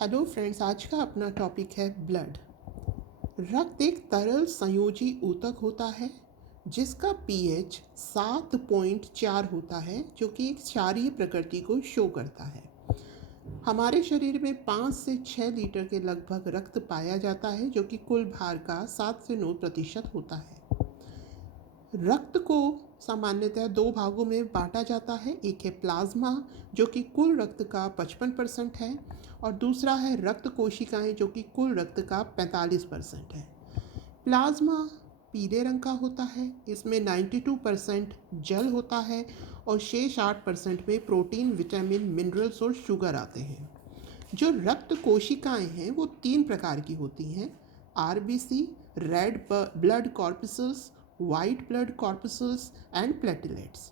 Hello friends, आज का अपना टॉपिक है ब्लड। रक्त एक तरल संयोजी ऊतक होता है जिसका पीएच 7.4 होता है, जो कि एक क्षारीय प्रकृति को शो करता है। हमारे शरीर में 5 से 6 लीटर के लगभग रक्त पाया जाता है, जो कि कुल भार का 7 से 9% होता है। रक्त को सामान्यतः दो भागों में बांटा जाता है। एक है प्लाज्मा, जो कि कुल रक्त का 55% है, और दूसरा है रक्त कोशिकाएं, जो कि कुल रक्त का 45% है। प्लाज्मा पीले रंग का होता है। इसमें 92% जल होता है और शेष 8% में प्रोटीन, विटामिन, मिनरल्स और शुगर आते हैं। जो रक्त कोशिकाएं हैं वो 3 प्रकार की होती हैं: RBC, red blood corpuscles, white blood corpuscles and platelets.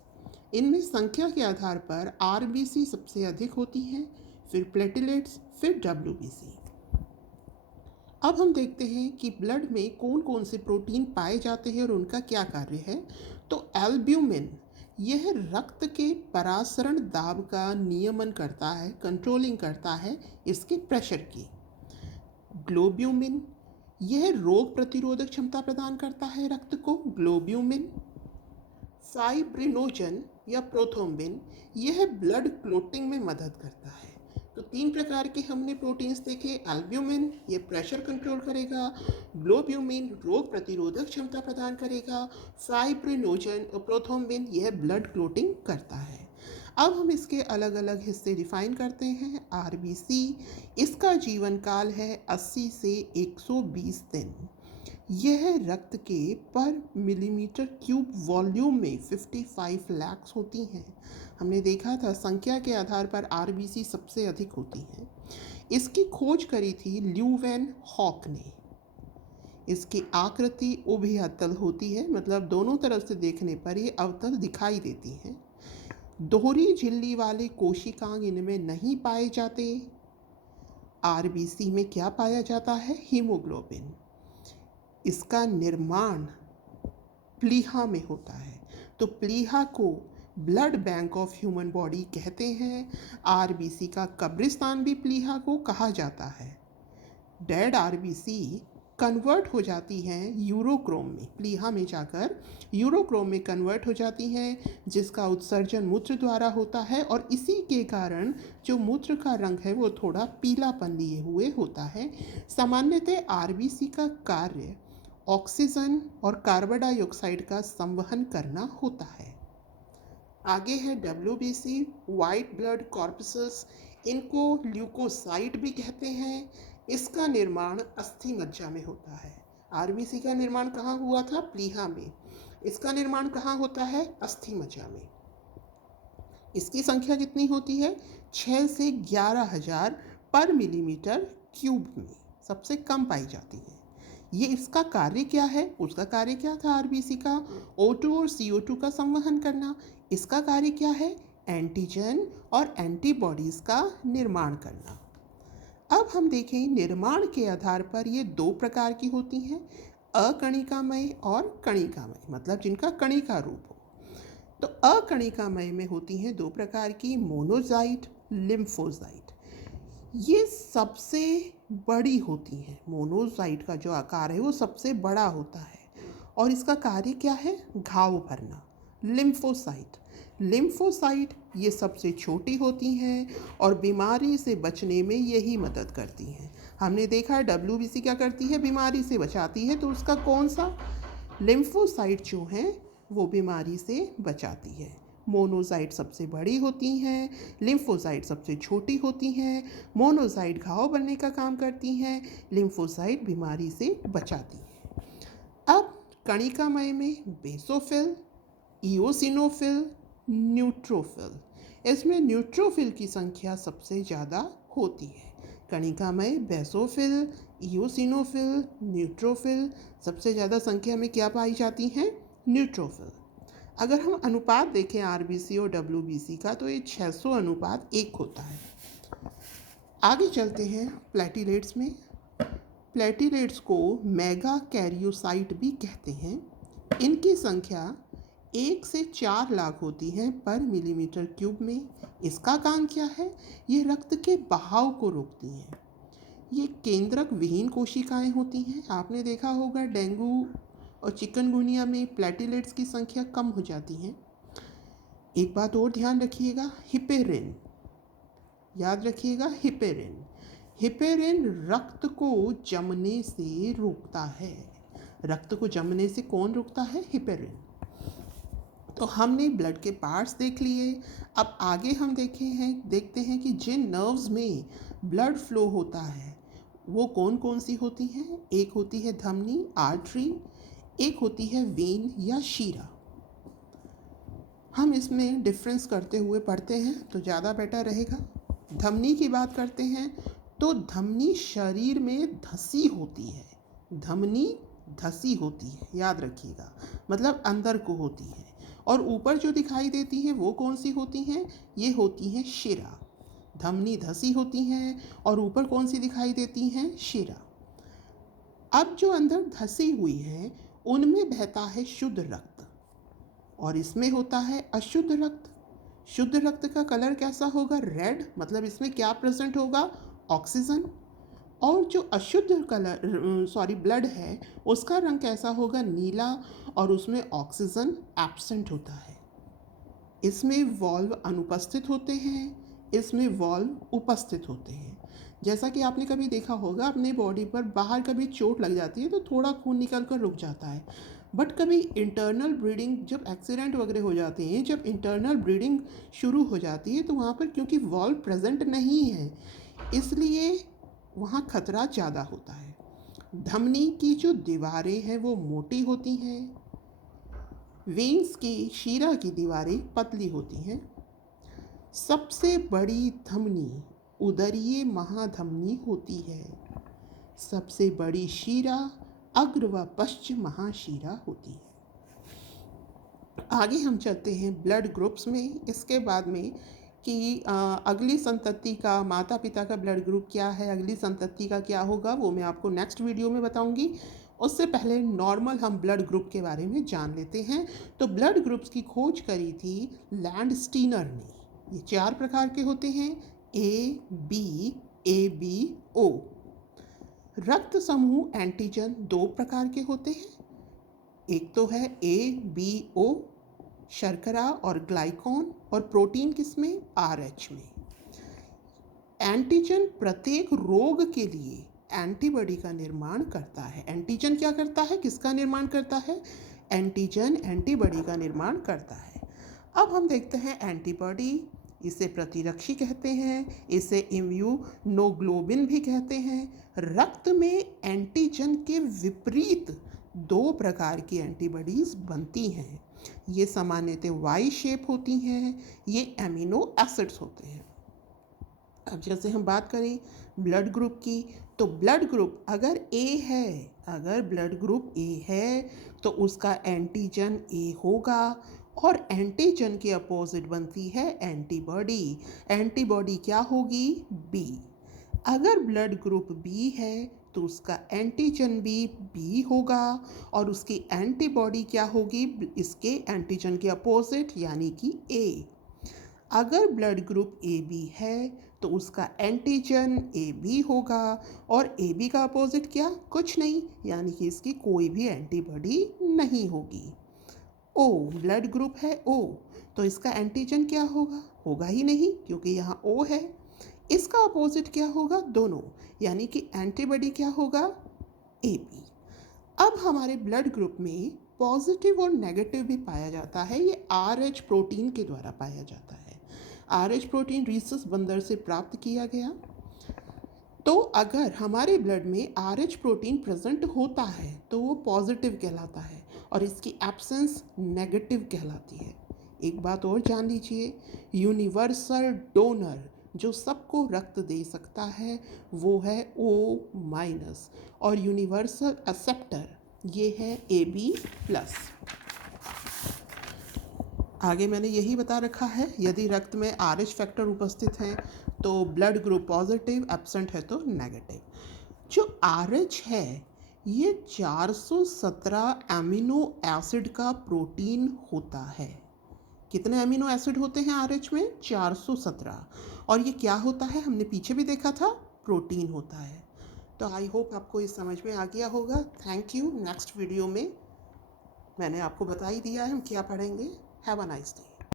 इनमें संख्या के आधार पर आरबीसी सबसे अधिक होती हैं, फिर प्लेटलेट्स, फिर डब्ल्यूबीसी। अब हम देखते हैं कि ब्लड में कौन कौन से प्रोटीन पाए जाते हैं और उनका क्या कार्य है। तो एल्ब्यूमिन, यह रक्त के परासरण दाब का नियमन करता है, कंट्रोलिंग करता है इसके प्रेशर की। ग्लोब्यूमिन, यह रोग प्रतिरोधक क्षमता प्रदान करता है रक्त को, ग्लोब्यूमिन। फाइब्रिनोजन या प्रोथ्रोम्बिन, यह ब्लड क्लोटिंग में मदद करता है। तो 3 प्रकार के हमने प्रोटीन्स देखे। एल्ब्यूमिन ये प्रेशर कंट्रोल करेगा, ग्लोब्यूमिन रोग प्रतिरोधक क्षमता प्रदान करेगा, फाइब्रिनोजन और प्रोथ्रोम्बिन यह ब्लड क्लोटिंग करता है। अब हम इसके अलग अलग हिस्से डिफाइन करते हैं। आरबीसी, इसका जीवन काल है 80 से 120 दिन। यह रक्त के पर मिलीमीटर क्यूब वॉल्यूम में 55 लाख होती हैं। हमने देखा था संख्या के आधार पर आरबीसी सबसे अधिक होती हैं। इसकी खोज करी थी ल्यूवेन हॉक ने। इसकी आकृति उभयतल होती है, मतलब दोनों तरफ से देखने पर ये अवतल दिखाई देती हैं। दोहरी झिल्ली वाले कोशिकांग इनमें नहीं पाए जाते। आरबीसी में क्या पाया जाता है? हीमोग्लोबिन। इसका निर्माण प्लीहा में होता है। तो प्लीहा को blood bank of human body कहते हैं। आरबीसी का कब्रिस्तान भी प्लीहा को कहा जाता है। डेड आरबीसी कन्वर्ट हो जाती हैं यूरोक्रोम में, प्लीहा में जाकर यूरोक्रोम में कन्वर्ट हो जाती हैं, जिसका उत्सर्जन मूत्र द्वारा होता है, और इसी के कारण जो मूत्र का रंग है वो थोड़ा पीलापन लिए हुए होता है। सामान्यतः आरबीसी का कार्य ऑक्सीजन और कार्बन डाइऑक्साइड का संवहन करना होता है। आगे है डब्ल्यूबीसी, वाइट ब्लड कॉर्पसल्स। इनको ल्यूकोसाइट भी कहते हैं। इसका निर्माण अस्थि मज्जा में होता है। आरबीसी का निर्माण कहाँ हुआ था? प्लीहा में। इसका निर्माण कहाँ होता है? अस्थि मज्जा में। इसकी संख्या कितनी होती है? 6 से 11,000 पर मिलीमीटर क्यूब में सबसे कम पाई जाती है। ये इसका कार्य क्या है? उसका कार्य क्या था आरबीसी का? O2 और CO2 का संवहन करना। इसका कार्य क्या है? एंटीजन और एंटीबॉडीज़ का निर्माण करना। अब हम देखें निर्माण के आधार पर ये 2 प्रकार की होती हैं, अकणिकामय और कणिकामय, मतलब जिनका कणिका रूप हो। तो अकणिकामय में होती हैं 2 प्रकार की, मोनोजाइट, लिम्फोजाइट। ये सबसे बड़ी होती हैं। मोनोसाइट का जो आकार है वो सबसे बड़ा होता है और इसका कार्य क्या है? घाव भरना। लिम्फोसाइट ये सबसे छोटी होती हैं और बीमारी से बचने में यही मदद करती हैं। हमने देखा है डब्ल्यूबीसी क्या करती है? बीमारी से बचाती है। तो उसका कौन सा? लिम्फोसाइट जो हैं वो बीमारी से बचाती है। मोनोसाइट सबसे बड़ी होती हैं, लिम्फोसाइट सबसे छोटी होती हैं। मोनोसाइट घाव बनने का काम करती हैं, लिम्फोसाइट बीमारी से बचाती हैं। अब कणिकामय में बेसोफिल, इओसिनोफिल, न्यूट्रोफिल। इसमें न्यूट्रोफिल की संख्या सबसे ज़्यादा होती है। कणिकामय, बेसोफिल, इओसिनोफिल, न्यूट्रोफिल, सबसे ज़्यादा संख्या में क्या पाई जाती हैं? न्यूट्रोफिल। अगर हम अनुपात देखें आरबीसी और डब्ल्यूबीसी का, तो ये 600 अनुपात 1 होता है। आगे चलते हैं प्लेटिलेट्स में। प्लेटिलेट्स को मेगा कैरियोसाइट भी कहते हैं। इनकी संख्या 1 से 4 लाख होती है पर मिलीमीटर क्यूब में। इसका काम क्या है? ये रक्त के बहाव को रोकती हैं। ये केंद्रक विहीन कोशिकाएं होती हैं। आपने देखा होगा डेंगू और चिकनगुनिया में प्लेटलेट्स की संख्या कम हो जाती है। एक बात और ध्यान रखिएगा, हिपेरिन, याद रखिएगा हिपेरिन। हिपेरिन रक्त को जमने से रोकता है। रक्त को जमने से कौन रोकता है? हिपेरिन। तो हमने ब्लड के पार्ट्स देख लिए। अब आगे हम देखते हैं कि जिन नर्व्स में ब्लड फ्लो होता है वो कौन कौन सी होती हैं। एक होती है धमनी, आर्टरी, एक होती है वेन या शीरा। हम इसमें डिफरेंस करते हुए पढ़ते हैं तो ज़्यादा बेटर रहेगा। धमनी की बात करते हैं तो धमनी शरीर में धसी होती है। धमनी धसी होती है, याद रखिएगा, मतलब अंदर को होती है। और ऊपर जो दिखाई देती हैं वो कौन सी होती हैं? ये होती हैं शिरा। धमनी धसी होती हैं और ऊपर कौन सी दिखाई देती हैं? शिरा। अब जो अंदर धसी हुई हैं उनमें बहता है शुद्ध रक्त और इसमें होता है अशुद्ध रक्त। शुद्ध रक्त का कलर कैसा होगा? रेड, मतलब इसमें क्या प्रेजेंट होगा? ऑक्सीजन। और जो अशुद्ध ब्लड है उसका रंग कैसा होगा? नीला, और उसमें ऑक्सीजन एब्सेंट होता है। इसमें वॉल्व अनुपस्थित होते हैं, इसमें वॉल्व उपस्थित होते हैं। जैसा कि आपने कभी देखा होगा अपने बॉडी पर बाहर कभी चोट लग जाती है तो थोड़ा खून निकल कर रुक जाता है, बट कभी इंटरनल ब्लीडिंग, जब एक्सीडेंट वगैरह हो जाते हैं, जब इंटरनल ब्लीडिंग शुरू हो जाती है तो वहाँ पर क्योंकि वॉल्व प्रेजेंट नहीं है इसलिए वहाँ खतरा ज़्यादा होता है। धमनी की जो दीवारें हैं वो मोटी होती हैं, वेन्स की, शीरा की दीवारें पतली होती हैं। सबसे बड़ी धमनी उदरीय महाधमनी होती है। सबसे बड़ी शीरा अग्र व पश्च महाशीरा होती है। आगे हम चलते हैं ब्लड ग्रुप्स में। इसके बाद में कि अगली संतति का, माता पिता का ब्लड ग्रुप क्या है, अगली संतति का क्या होगा, वो मैं आपको नेक्स्ट वीडियो में बताऊंगी। उससे पहले नॉर्मल हम ब्लड ग्रुप के बारे में जान लेते हैं। तो ब्लड ग्रुप्स की खोज करी थी लैंडस्टीनर ने। ये 4 प्रकार के होते हैं, ए बी ओ। रक्त समूह एंटीजन 2 प्रकार के होते हैं। एक तो है ABO, शर्करा और ग्लाइकॉन, और प्रोटीन किसमें? RH में। एंटीजन प्रत्येक रोग के लिए एंटीबॉडी का निर्माण करता है। एंटीजन क्या करता है? किसका निर्माण करता है? एंटीजन एंटीबॉडी का निर्माण करता है। अब हम देखते हैं एंटीबॉडी। इसे प्रतिरक्षी कहते हैं, इसे इम्यूनोग्लोबिन भी कहते हैं। रक्त में एंटीजन के विपरीत 2 प्रकार की एंटीबॉडीज बनती हैं। ये सामान्यतः वाई शेप होती हैं। ये एमिनो एसिड्स होते हैं। अब जैसे हम बात करें ब्लड ग्रुप की, तो ब्लड ग्रुप अगर ए है, अगर ब्लड ग्रुप ए है तो उसका एंटीजन ए होगा और एंटीजन के अपोजिट बनती है एंटीबॉडी। एंटीबॉडी क्या होगी? बी। अगर ब्लड ग्रुप बी है तो उसका एंटीजन भी बी होगा और उसकी एंटीबॉडी क्या होगी? इसके एंटीजन के अपोजिट यानी कि ए। अगर ब्लड ग्रुप ए बी है तो उसका एंटीजन ए बी होगा और ए बी का अपोजिट क्या? कुछ नहीं, यानी कि इसकी कोई भी एंटीबॉडी नहीं होगी। ओ, ब्लड ग्रुप है ओ, तो इसका एंटीजन क्या होगा? होगा ही नहीं, क्योंकि यहाँ ओ है। इसका अपोजिट क्या होगा? दोनों, यानी कि एंटीबॉडी क्या होगा? A B. अब हमारे ब्लड ग्रुप में पॉजिटिव और नेगेटिव भी पाया जाता है। ये RH प्रोटीन के द्वारा पाया जाता है। RH प्रोटीन रीसस बंदर से प्राप्त किया गया। तो अगर हमारे ब्लड में RH प्रोटीन प्रेजेंट होता है तो वो पॉजिटिव कहलाता है और इसकी एब्सेंस नेगेटिव कहलाती है। एक बात और जान लीजिए, यूनिवर्सल डोनर जो सबको रक्त दे सकता है वो है O- और यूनिवर्सल एक्सेप्टर ये है AB+। आगे मैंने यही बता रखा है, यदि रक्त में RH फैक्टर उपस्थित हैं तो ब्लड ग्रुप पॉजिटिव, एब्सेंट है तो नेगेटिव। जो RH है ये 417 एमिनो एसिड का प्रोटीन होता है। कितने एमिनो एसिड होते हैं RH में? 417। और ये क्या होता है? हमने पीछे भी देखा था, प्रोटीन होता है। तो आई होप आपको इस समझ में आ गया होगा। Thank you. नेक्स्ट वीडियो में मैंने आपको बता ही दिया है हम क्या पढ़ेंगे। Have a nice day.